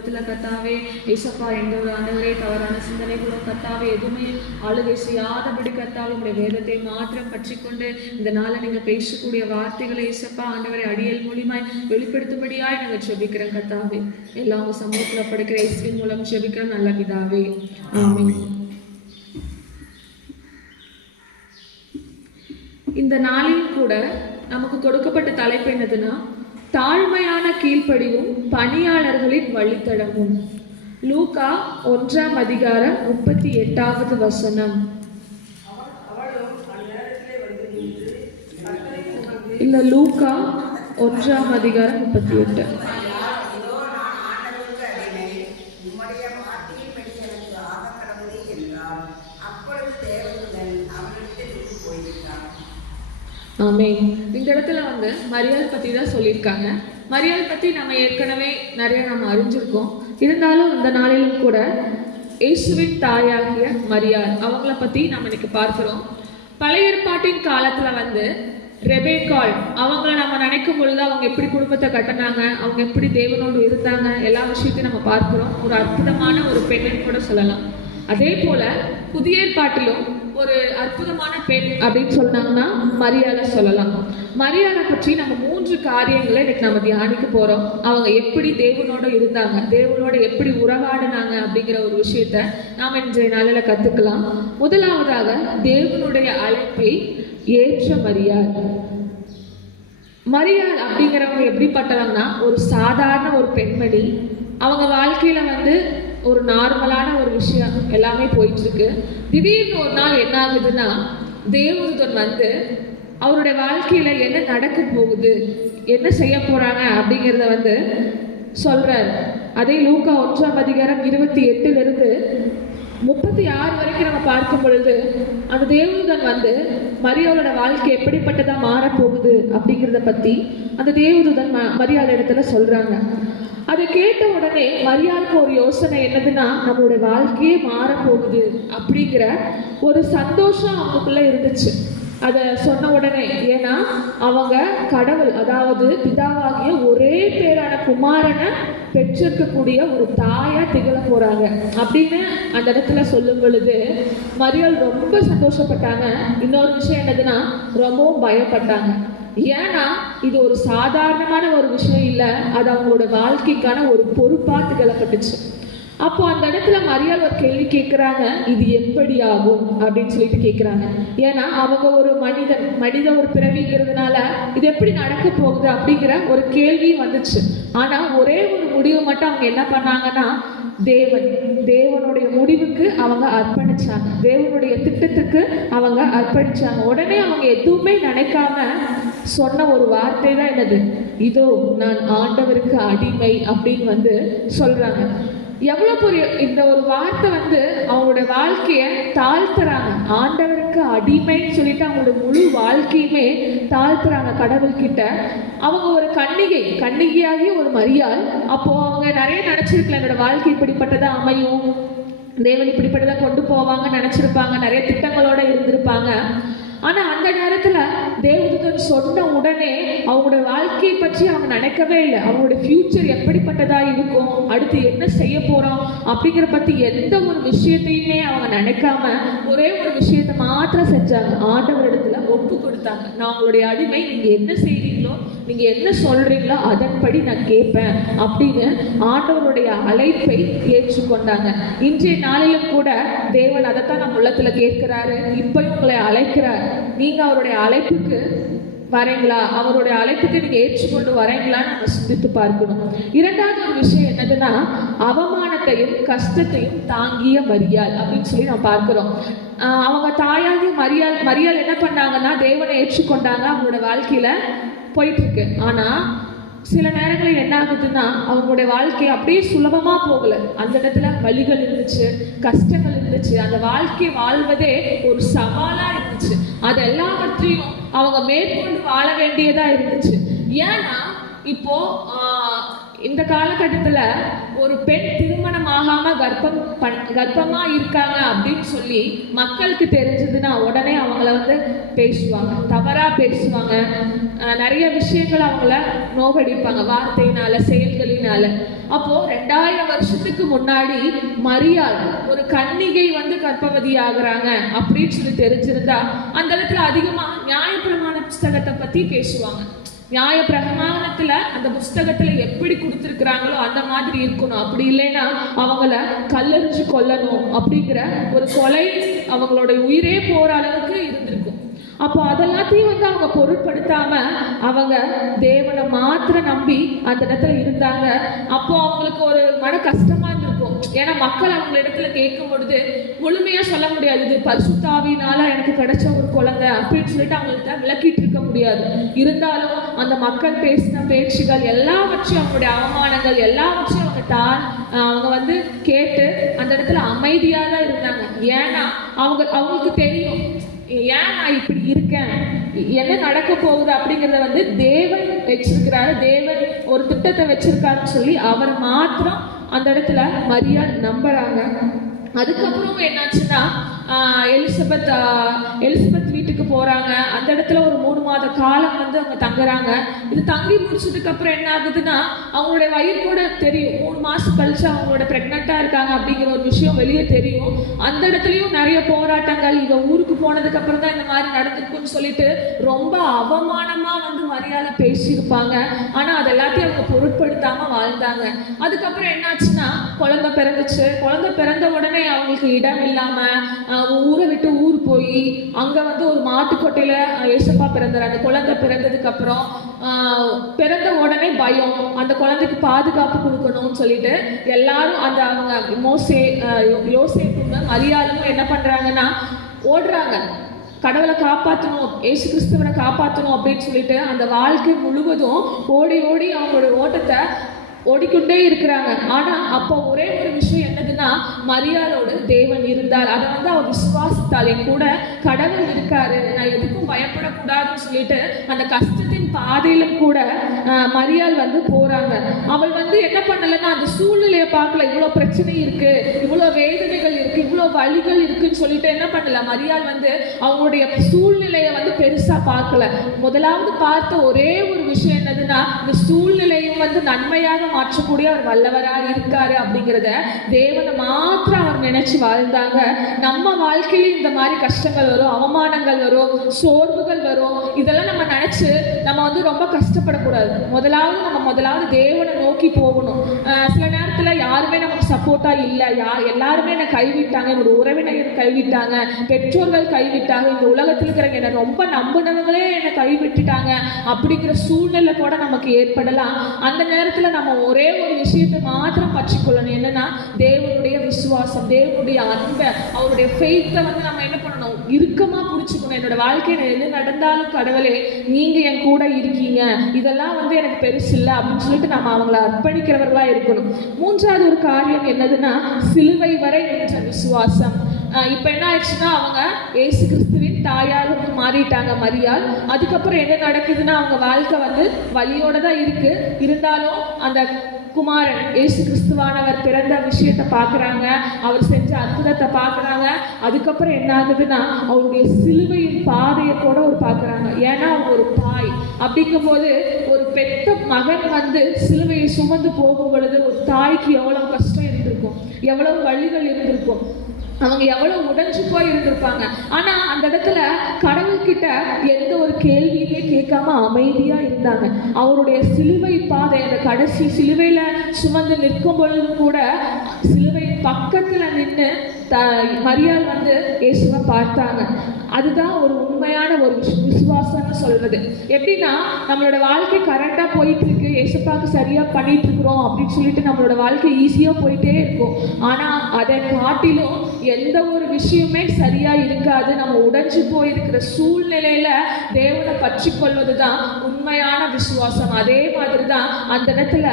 குடும்பத்துல கர்த்தாவே ஏசப்பா எந்த ஒரு ஆண்டவரே தவறான சிந்தனைகளோ கர்த்தாவே எதுவுமே ஆளுகை செய்யாதபடி கர்த்தாவே உங்களுடைய வேதத்தை மாத்திரம் பற்றிக்கொண்டு இந்த நாளை நீங்க பேசக்கூடிய வார்த்தைகளை ஏசப்பா ஆண்டவரை அடியல் மூலியமாய் வெளிப்படுத்தும்படியாய் நாங்கள் ஜெபிக்கிறோம் கர்த்தாவே. எல்லாம் உங்க சமூகத்துல படுக்கிற இயேசுவின் மூலம் ஜெபிக்கிற நல்ல பிதாவே, ஆமென். இந்த நாளில் கூட நமக்கு கொடுக்கப்பட்ட தலைப்பு என்னதுன்னா, தாழ்மையான கீழ்ப்படிவும் பணியாளர்களின் வழித்தடமும். லூக்கா 1ஆம் அதிகாரம் 38வது வசனம். இல்ல, லூக்கா 1ஆம் அதிகாரம் 38. ஆமென். இந்த இடத்துல மரியாள் பற்றி தான் சொல்லியிருக்காங்க. மரியாள் பற்றி நம்ம ஏற்கனவே நிறைய அறிஞ்சிருக்கோம். இருந்தாலும் இந்த நாளிலும் கூட இயேசுவின் தாயாகிய மரியாள் அவங்கள பற்றி நம்ம இன்னைக்கு பார்க்கிறோம். பழைய ஏற்பாட்டின் காலத்தில் ரெபேக்காள் அவங்கள நம்ம நினைக்கும் பொழுது அவங்க எப்படி குடும்பத்தை கட்டினாங்க, அவங்க எப்படி தேவனோடு இருந்தாங்க, எல்லா விஷயத்தையும் நம்ம பார்க்கிறோம். ஒரு அற்புதமான ஒரு பெண்ணுன்னு கூட சொல்லலாம். அதே போல புதிய ஏற்பாட்டிலும் ஒரு அற்புதமான பெண் அப்படின்னு சொன்னாங்கன்னா மரியாதை சொல்லலாம். மரியாதை பற்றி நம்ம 3 காரியங்களை இன்னைக்கு நம்ம தியானிக்க போறோம். அவங்க எப்படி தேவனோட இருந்தாங்க, தேவனோட எப்படி உறவாடினாங்க அப்படிங்கிற ஒரு விஷயத்த நாம இன்றைய நாளில கத்துக்கலாம். முதலாவதாக, தேவனுடைய அழைப்பை ஏற்ற மரியாள். மரியாள் அப்படிங்கிறவங்க எப்படிப்பட்டவங்கன்னா, ஒரு சாதாரண ஒரு பெண்மணி. அவங்க வாழ்க்கையில ஒரு நார்மலான ஒரு விஷயம் எல்லாமே போயிட்டு இருக்கு. திடீர்னு ஒரு நாள் என்ன ஆகுதுன்னா, தேவதூதன் அவருடைய வாழ்க்கையில என்ன நடக்க போகுது, என்ன செய்ய போறாங்க அப்படிங்கிறத சொல்றாரு. அதே லூக்கா 1ஆம் அதிகாரம் 28லிருந்து 36 வரைக்கும் நம்ம பார்க்கும் பொழுது அந்த தேவதூதன் மரியாளோட வாழ்க்கை எப்படிப்பட்டதா மாறப்போகுது அப்படிங்கிறத பத்தி அந்த தேவதூதன் மரியாள் இடத்துல சொல்றாங்க. அதை கேட்ட உடனே மரியாளுக்கு ஒரு யோசனை என்னதுன்னா, நம்மளுடைய வாழ்க்கையே மாறப்போகுது அப்படிங்கிற ஒரு சந்தோஷம் அவங்களுக்குள்ள இருந்துச்சு. அதை சொன்ன உடனே, ஏன்னா அவங்க கடவுள், அதாவது பிதாவாகிய ஒரே பேரான குமாரனை பெற்றிருக்கக்கூடிய ஒரு தாயா திகழ போறாங்க அப்படின்னு அந்த இடத்துல சொல்லும் பொழுது மரியாள் ரொம்ப சந்தோஷப்பட்டாங்க. இன்னொரு விஷயம் என்னதுன்னா, ரொம்பவும் பயப்பட்டாங்க. ஏன்னா இது ஒரு சாதாரணமான ஒரு விஷயம் இல்லை, அது அவங்களோட வாழ்க்கைக்கான ஒரு பொறுப்பா திகழப்பட்டுச்சு. அப்போ அந்த இடத்துல மரியாள் ஒரு கேள்வி கேட்குறாங்க, இது எப்படி ஆகும் அப்படின்னு சொல்லிட்டு கேட்குறாங்க. ஏன்னா அவங்க ஒரு மனித ஒரு பிறவிங்கிறதுனால இது எப்படி நடக்க போகுது அப்படிங்கிற ஒரு கேள்வி வந்துச்சு. ஆனால் ஒரே ஒரு முடிவு மட்டும் அவங்க என்ன பண்ணாங்கன்னா, தேவனுடைய முடிவுக்கு அவங்க அர்ப்பணிச்சாங்க, தேவனுடைய திட்டத்துக்கு அவங்க அர்ப்பணிச்சாங்க. உடனே அவங்க எதுவுமே நினைக்காம சொன்ன ஒரு வார்த்தை தான் என்னது, இதோ நான் ஆண்டவருக்கு அடிமை அப்படின்னு சொல்றாங்க. எவ்வளோ பெரிய இந்த ஒரு வார்த்தை அவங்களோட வாழ்க்கையை தாழ்த்துறாங்க. ஆண்டவருக்கு அடிமைன்னு சொல்லிட்டு அவங்களோட முழு வாழ்க்கையுமே தாழ்த்துறாங்க கடவுள்கிட்ட. அவங்க ஒரு கன்னிகையாகி ஒரு மரியாள். அப்போ அவங்க நிறைய நினைச்சிருக்கலாம், என்னோட வாழ்க்கை இப்படிப்பட்டதா அமையும், தேவன் இப்படிப்பட்டதா கொண்டு போவாங்கன்னு நினைச்சிருப்பாங்க, நிறைய திட்டங்களோட இருந்திருப்பாங்க. ஆனா அந்த நேரத்துல தேவதூதன் சொன்ன உடனே அவங்களோட வாழ்க்கையை பற்றி அவங்க நினைக்கவே இல்லை. அவங்களோட ஃபியூச்சர் எப்படிப்பட்டதா இருக்கும், அடுத்து என்ன செய்ய போறோம் அப்படிங்கிற பத்தி எந்த ஒரு விஷயத்தையுமே அவங்க நினைக்காம ஒரே ஒரு விஷயத்தை மாத்திரம் செஞ்சாங்க. ஆண்டவரிடத்துல ஒப்பு கொடுத்தாங்க. நான் உங்களுடைய அடிமை, நீங்க என்ன செய்றீங்களோ, நீங்க என்ன சொல்றீங்களோ அதன்படி நான் கேட்பேன் அப்படின்னு ஆண்டவருடைய அழைப்பை ஏற்றுக்கொண்டாங்க. இன்றைய நாளிலும் கூட தேவன் அதைத்தான் நம்ம உள்ளத்துல கேட்கிறாரு. இப்ப உங்களை அழைக்கிறார், நீங்க அவருடைய அழைப்புக்கு வரீங்களா, அவருடைய அழைப்புக்கு நீங்க ஏற்றுக்கொண்டு வரீங்களான்னு நம்ம சிந்தித்து பார்க்கணும். இரண்டாவது ஒரு விஷயம் என்னதுன்னா, அவமானத்தையும் கஷ்டத்தையும் தாங்கிய மரியாள் அப்படின்னு சொல்லி நம்ம பார்க்கிறோம். அவங்க தாயாகி மரியாள் என்ன பண்ணாங்கன்னா, தேவனை ஏற்றுக்கொண்டாங்க, அவங்களோட வாழ்க்கையில போயிட்டு இருக்கு. ஆனா சில நேரங்களில் என்ன ஆகுதுன்னா, அவங்களுடைய வாழ்க்கை அப்படியே சுலபமா போகல. அந்த இடத்துல வலிகள் இருந்துச்சு, கஷ்டங்கள் இருந்துச்சு, அந்த வாழ்க்கையை வாழ்வதே ஒரு சவாலா இருந்துச்சு. அது எல்லாவற்றையும் அவங்க மேற்கொண்டு வாழ வேண்டியதா இருந்துச்சு. ஏன்னா இப்போ இந்த காலகட்டத்துல ஒரு பெண் திருமணம் ஆகாம கர்ப்பமா இருக்காங்க அப்படின்னு சொல்லி மக்களுக்கு தெரிஞ்சதுன்னா உடனே அவங்கள வந்து பேசுவாங்க, தவறா பேசுவாங்க, நிறைய விஷயங்கள் அவங்கள நோகடிப்பாங்க வார்த்தையினால, செயல்களினால. அப்போ 2000 வருஷத்துக்கு முன்னாடி மரியாள் ஒரு கன்னிகை வந்து கர்ப்பவதி ஆகுறாங்க அப்படின்னு சொல்லி தெரிஞ்சிருந்தா அந்த இடத்துல அதிகமா நியாயப்பிரமாண புஸ்தகத்தை பத்தி பேசுவாங்க. நியாயப்பிரமாணத்துல அந்த புஸ்தகத்துல எப்படி கொடுத்துருக்குறாங்களோ அந்த மாதிரி இருக்கணும், அப்படி இல்லைன்னா அவங்கள கல்லெறிஞ்சு கொல்லணும் அப்படிங்கிற ஒரு கொலை, அவங்களோட உயிரே போற அளவுக்கு இருந்திருக்கும். அப்போ அதெல்லாத்தையும் வந்து அவங்க பொருட்படுத்தாம அவங்க தேவனை மாத்திரம் நம்பி அந்த இடத்துல இருந்தாங்க. அப்போ அவங்களுக்கு ஒரு மன கஷ்டமா இருந்திருக்கும். ஏன்னா மக்கள் அவங்க இடத்துல கேட்கும் பொழுது முழுமையா சொல்ல முடியாது, இது பரிசுத்தாவினால எனக்கு கிடைச்ச ஒரு குழந்தை அப்படின்னு சொல்லிட்டு அவங்கள்ட்ட விளக்கிட்டு இருக்க முடியாது. இருந்தாலும் அந்த மக்கள் பேசின பேச்சுகள் எல்லாவற்றையும், அவங்களுடைய அவமானங்கள் எல்லாவற்றையும் அவங்க வந்து கேட்டு அந்த இடத்துல அமைதியா தான் இருந்தாங்க. ஏன்னா அவங்களுக்கு தெரியும் ஏன் நான் இப்படி இருக்கேன், என்ன நடக்க போகுது அப்படிங்கிறத வந்து தேவன் வச்சிருக்கிறாரு, தேவன் ஒரு திட்டத்தை வச்சிருக்காருன்னு சொல்லி அவர் மாத்திரம் அந்த இடத்துல மரியாள் நம்புறாங்க. அதுக்கப்புறம் என்னாச்சுன்னா எலிசபெத் வீட்டுக்கு போறாங்க. அந்த இடத்துல ஒரு 3 மாத காலம் வந்து அவங்க தங்குறாங்க. இது தங்கி முடிச்சதுக்கு அப்புறம் என்ன ஆகுதுன்னா அவங்களுடைய வயிறு கூட தெரியும், 3 மாசம் கழிச்சு அவங்களோட பிரெக்னெண்டா இருக்காங்க அப்படிங்கிற ஒரு விஷயம் வெளியே தெரியும். அந்த இடத்துலயும் நிறைய போராட்டங்கள், இவ ஊருக்கு போனதுக்கு அப்புறம் தான் இந்த மாதிரி நடந்திருக்குன்னு சொல்லிட்டு ரொம்ப அவமானமா வந்து மரியாதை பேசியிருப்பாங்க. ஆனா அது எல்லாத்தையும் அவங்க பொருட்படுத்தாம வாழ்ந்தாங்க. அதுக்கப்புறம் என்னாச்சுன்னா குழந்தை பிறந்துச்சு. குழந்தை பிறந்த உடனே அவங்களுக்கு இடம் இல்லாம ஊரை விட்டு ஊர் போய் அங்க வந்து ஒரு மாட்டுக்கொட்டையில ஏசப்பா பிறந்தார். அந்த குழந்தை பிறந்ததுக்கு அப்புறம் பிறந்த உடனே பயம், அந்த குழந்தைக்கு பாதுகாப்பு கொடுக்கணும்னு சொல்லிட்டு எல்லாரும் அந்த அவங்க யோசேப்பும் மரியாளும் என்ன பண்றாங்கன்னா ஓடுறாங்க, கடவுளை காப்பாற்றணும், ஏசு கிறிஸ்துவனை காப்பாற்றணும் அப்படின்னு சொல்லிட்டு அந்த வாழ்க்கை முழுவதும் ஓடி ஓடி அவங்களோட ஓட்டத்தை ஓடிக்கொண்டே இருக்கிறாங்க. ஆனா அப்போ ஒரே ஒரு விஷயம் என்னதுன்னா மரியாளோடு தேவன் இருந்தார். அதை வந்து அவர் விசுவாசித்தால் என் கூட கடவுள் இருக்காரு, நான் எதுக்கும் பயப்படக்கூடாதுன்னு சொல்லிட்டு அந்த கஷ்டத்தின் பாதையிலும் கூட மரியாள் வந்து போறாங்க. அவள் வந்து என்ன பண்ணலன்னா அந்த சூழ்நிலையை பார்க்கல, இவ்வளவு பிரச்சனை இருக்கு, இவ்வளவு வேதனைகள் இருக்கு, இவ்வளவு வழிகள் இருக்குன்னு சொல்லிட்டு என்ன பண்ணல மரியாள் வந்து அவங்களுடைய சூழ்நிலையை வந்து பெருசா பார்க்கல. முதலாவது பார்த்த ஒரே ஒரு விஷயம் என்னதுன்னா இந்த சூழ்நிலையும் வந்து நன்மையாக மாற்றக்கூடிய அவர் வல்லவரா இருக்காரு அப்படிங்கிறத தேவனை மாத்திரம் அவர் நினைச்சு வாழ்ந்தாங்க. நம்ம வாழ்க்கையில இந்த மாதிரி கஷ்டங்கள் வரும், அவமானங்கள் வரும், சோர்வுகள் வரும், இதெல்லாம் நம்ம நினைச்சு நம்ம வந்து ரொம்ப கஷ்டப்படக்கூடாது. முதலாவது தேவனை நோக்கி போகணும். சில நேரத்துல யாருமே நமக்கு சப்போர்ட்டா இல்லை, எல்லாருமே என்னை கைவிட்டாங்க, என்னோட உறவினர் கைவிட்டாங்க, பெற்றோர்கள் கைவிட்டாங்க, இந்த உலகத்தில் இருக்கிறவங்க என்னை ரொம்ப நம்பினவங்களே என்னை கைவிட்டுட்டாங்க அப்படிங்கிற சூழ்நிலை கூட நமக்கு ஏற்படலாம். அந்த நேரத்துல நம்ம ஒரே ஒரு விஷயத்தை மாத்திரம் பற்றிக்கொள்ளணும், என்னன்னா தேவனுடைய விசுவாசம், தேவனுடைய அன்பை, அவருடைய ஃபெய்த்தை வந்து நம்ம என்ன பண்ணணும், இறுக்கமா புடிச்சுக்கணும். என்னோட வாழ்க்கையில என்ன நடந்தாலும் கடவுளே நீங்க என் கூட இருக்கீங்க, இதெல்லாம் வந்து எனக்கு பெருசு இல்லை அப்படின்னு சொல்லிட்டு நம்ம அவங்கள அர்ப்பணிக்கிறவர்களா இருக்கணும். மூன்றாவது ஒரு காரியம் என்னதுன்னா சிலுவை வரை நின்ற விசுவாசம். இப்போ என்ன ஆயிடுச்சுன்னா அவங்க ஏசு கிறிஸ்துவின் தாயாருக்கு மாறிட்டாங்க மரியாள். அதுக்கப்புறம் என்ன நடக்குதுன்னா அவங்க வாழ்க்கை வந்து வலியோட தான் இருக்கு. இருந்தாலும் அந்த குமாரன் ஏசு கிறிஸ்துவானவர் பிறந்த விஷயத்தை பார்க்குறாங்க, அவர் செஞ்ச அற்புதத்தை பார்க்குறாங்க. அதுக்கப்புறம் என்ன ஆகுதுன்னா அவருடைய சிலுவையின் பாதையை கூட ஒரு பார்க்குறாங்க. ஏன்னா அவங்க ஒரு தாய் அப்படிங்கும் போது ஒரு பெத்த மகன் வந்து சிலுவையை சுமந்து போகும் பொழுது ஒரு தாய்க்கு எவ்வளவு கஷ்டம் இருந்திருக்கும், எவ்வளவு வழிகள் இருந்திருக்கும், அவங்க எவ்வளவு உடைஞ்சு போய் இருந்திருப்பாங்க. ஆனா அந்த இடத்துல கடவுள்கிட்ட எந்த ஒரு கேள்வியுமே கேட்காம அமைதியா இருந்தாங்க. அவருடைய சிலுவை பாதை, அந்த கடைசி சிலுவையில சுமந்து நிற்கும் பொழுதும் கூட சிலுவை பக்கத்துல நின்று மரியாள் வந்து இயேசுவை பார்த்தாங்க. அதுதான் ஒரு உண்மையான ஒரு விசுவாசம்னு சொல்றது. எப்படின்னா நம்மளோட வாழ்க்கை கரெக்டா போயிட்டு இருக்கு, ஏசப்பாக்கு சரியா பண்ணிட்டு இருக்கிறோம் அப்படின்னு சொல்லிட்டு நம்மளோட வாழ்க்கை ஈஸியா போயிட்டே இருக்கும். ஆனா அதை காட்டிலும் எந்த ஒரு விஷயமே சரியா இருக்காது. நம்ம உடைஞ்சு போயிருக்கிற சூழ்நிலையில தேவனை பற்றி கொள்வதுதான் உண்மையான விசுவாசம். அதே மாதிரிதான் அந்த இடத்துல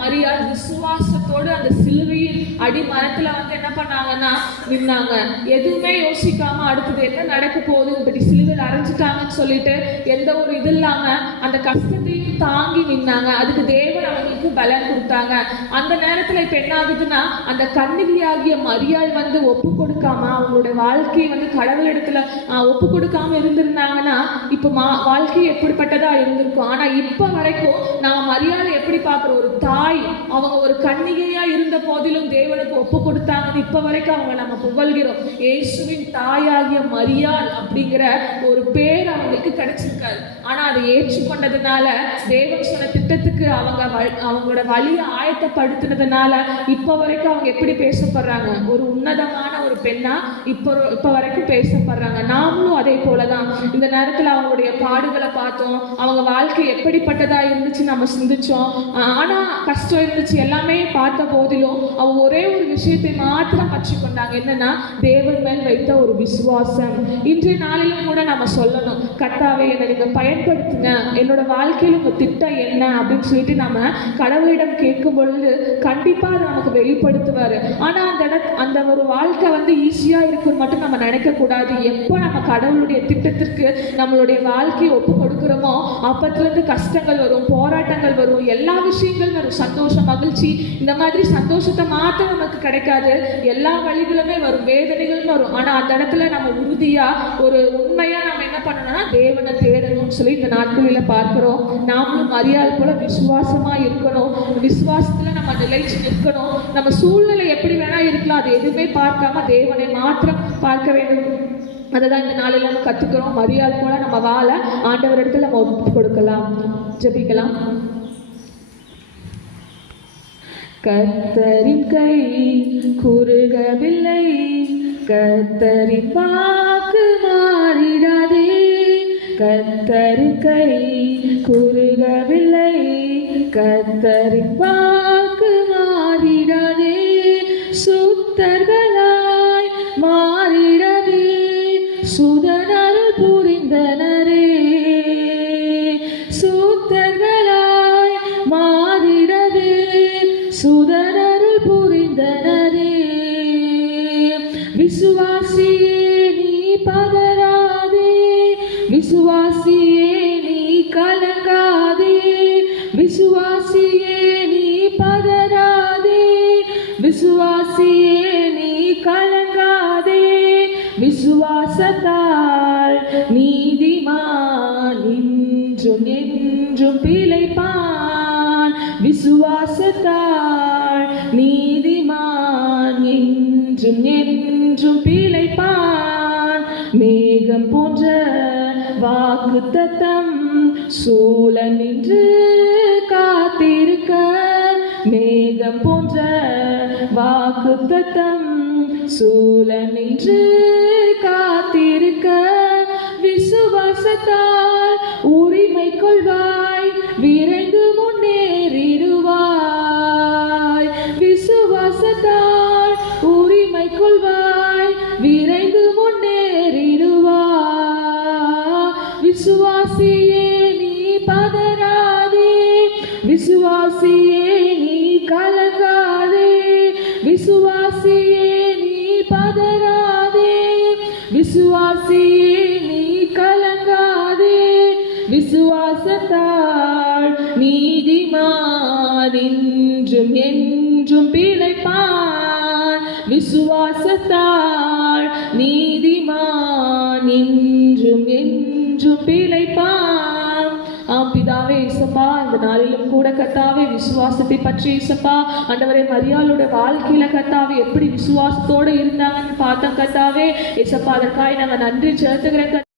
மரியாள் விசுவாசத்தோடு அந்த சிலுவையின் அடிமரத்துல வந்து என்ன பண்ணாங்கன்னா நின்னாங்க. எதுவுமே யோசிக்காம அடுத்தது என்ன நடக்க போகுது, இப்படி சிலுவையில் அரைஞ்சிட்டாங்கன்னு பார்க்கலாம்னு சொல்லிட்டு எந்த ஒரு இது இல்லாம அந்த கஷ்டத்தையும் தாங்கி நின்னாங்க. அதுக்கு தேவன் அவங்களுக்கு பலன் கொடுத்தாங்க. அந்த நேரத்துல இப்ப என்ன ஆகுதுன்னா, அந்த கன்னிகையாகிய மரியாள் வந்து ஒப்பு கொடுக்காம அவங்களுடைய வாழ்க்கையை வந்து கடவுளிடத்துல ஒப்பு கொடுக்காம இருந்திருந்தாங்கன்னா இப்ப வாழ்க்கை எப்படிப்பட்டதா இருந்திருக்கும். ஆனா இப்ப வரைக்கும் நான் மரியாதை எப்படி பார்க்கிறோம், ஒரு தாய் அவங்க ஒரு கன்னிகையா இருந்த போதிலும் தேவனுக்கு ஒப்பு கொடுத்தாங்கன்னு இப்ப வரைக்கும் அவங்க நம்ம புகழ்கிறோம். இயேசுவின் தாயாகிய மரியாள் அப்படிங்கிற ஒரு பேர் அவங்களுக்கு கிடைச்சிருக்காரு. ஆனா அதை ஏற்றுக்கொண்டதுனால, தேவன் சொன்ன திட்டத்துக்கு அவங்களோட வழியை ஆயத்தப்படுத்தினதுனால இப்ப வரைக்கும் அவங்க எப்படி பேசப்படுறாங்க, ஒரு உன்னதமான ஒரு பெண்ணா இப்ப வரைக்கும் பேசப்படுறாங்க. நாமளும் அதே போலதான் இந்த நேரத்துல அவங்களுடைய பாடுகளை பார்த்தோம், அவங்க வாழ்க்கை எப்படிப்பட்டதா இருந்துச்சு நம்ம சிந்திச்சோம். ஆனா கஷ்டம் இருந்துச்சு, எல்லாமே பார்த்த போதிலும் அவங்க ஒரே ஒரு விஷயத்தை மாத்திரம் பற்றி கொண்டாங்க. என்னன்னா, தேவன் மேல் வைத்த ஒரு விசுவாசம். இன்றைய நாளிலும் கூட நம்ம சொல்லணும், கர்த்தாவே என்னை நீங்க பயன்படுத்துங்க, என்னோட வாழ்க்கையில உங்க திட்டம் என்ன அப்படின்னு சொல்லிட்டு நம்ம கடவுளிடம் கேட்கும் பொழுது கண்டிப்பா அதை நமக்கு வெளிப்படுத்துவாரு. ஆனா அந்த ஒரு வாழ்க்கை வந்து ஈஸியா இருக்குன்னு மட்டும் நம்ம நினைக்க கூடாது. எப்போ நம்ம கடவுளுடைய திட்டத்திற்கு நம்மளுடைய வாழ்க்கையை ஒப்பு கொடுக்கிறோமோ அப்பத்துல இருந்து கஷ்டங்கள் வரும், போராட்டங்கள் வரும், எல்லா விஷயங்களும் வரும். சந்தோஷம், மகிழ்ச்சி, இந்த மாதிரி சந்தோஷத்தை மாத்திரம் நமக்கு கிடைக்காது, எல்லா வழிகளுமே வரும், வேதனைகளும் வரும். ஆனா அந்த இடத்துல நம்ம உறுதியா ஒரு உண்மையா நம்ம என்ன பண்ணணும்னா தேவனை தேடணும்னு சொல்லி இந்த நாட்களில பார்க்கிறோம். நாமளும் மரியாள் போல விசுவாசமா இருக்கணும், விசுவாசத்துல நம்ம நிலைச்சு நிற்கணும். நம்ம சூழ்நிலை எப்படி வேணா இருக்கலாம், அது எதுவுமே பார்க்காம தேவனை மாத்திரம் பார்க்க வேண்டும். அதுதான் இந்த நாளில் நம்ம கத்துக்கிறோம். மரியாள் போல நம்ம வாழ ஆண்டவரிடத்துல நம்ம ஒப்பு கொடுக்கலாம். ஜெபிக்கலாம். கர்த்தரின் கை குறுகவில்லை, கர்த்தரின் வாக்கு மாறிடாதே. கர்த்தரின் கை குறுகவில்லை, கர்த்தரின் வாக்கு மாறிடாதே. சுத்தர்களாய் மாறிடவே சுதனருள் புரிந்தனரே. சுத்தர்களாய் மாறிடவே சுதனருள் புரிந்தனரே. விசுவாசியே நீ பதறாதே, விசுவாசியே நீ கலங்காதே. விசுவாசியே நீ பதறாதே, விசுவாசியே நீ கலங்காதே. விசுவாசத்தால் நீதிமான் இன்றும் என்றும் பிழைப்பான். விசுவாசத்தால் நீதிமான் என்றும் என்றும் பிழைப்பான். மேகம் போன்ற வாக்குத்தத்தம் சூழ நின்று காத்திருக்க. மேகம் போன்ற வாக்குத்தத்தம் சூழ நின்று காத்திருக்க. விசுவாசத்தால் உரிமை கொள்வாய், விரைந்து முன்னேறிடுவாய். விசுவாசத்தால் உரிமை கொள்வாய், விரைந்து முன்னேறிடுவாய். விசுவாசியே நீ பதறாதே, விசுவாசியே நீ கலங்காதே. விசுவாசியே நீ பதறாதே, விசுவாசியே நீ கலங்காதே. விசுவாசத்தால் நீதிமான் இன்றும் என்றும் பிழைப்பான். விசுவாசத்தால் நீதிமான் இன்றும் என்றும் பிழைப்பான். பிதாவே இசப்பா, இந்த நாளிலும் கூட கர்த்தாவே விசுவாசத்தை பற்றி இசப்பா ஆண்டவரே மரியாளோட வாழ்க்கையில கர்த்தாவே எப்படி விசுவாசத்தோடு இருந்தாங்கன்னு பார்த்தோம் கர்த்தாவே. இசப்பா அதற்காக நாங்கள் நன்றி செலுத்துகிறேன்.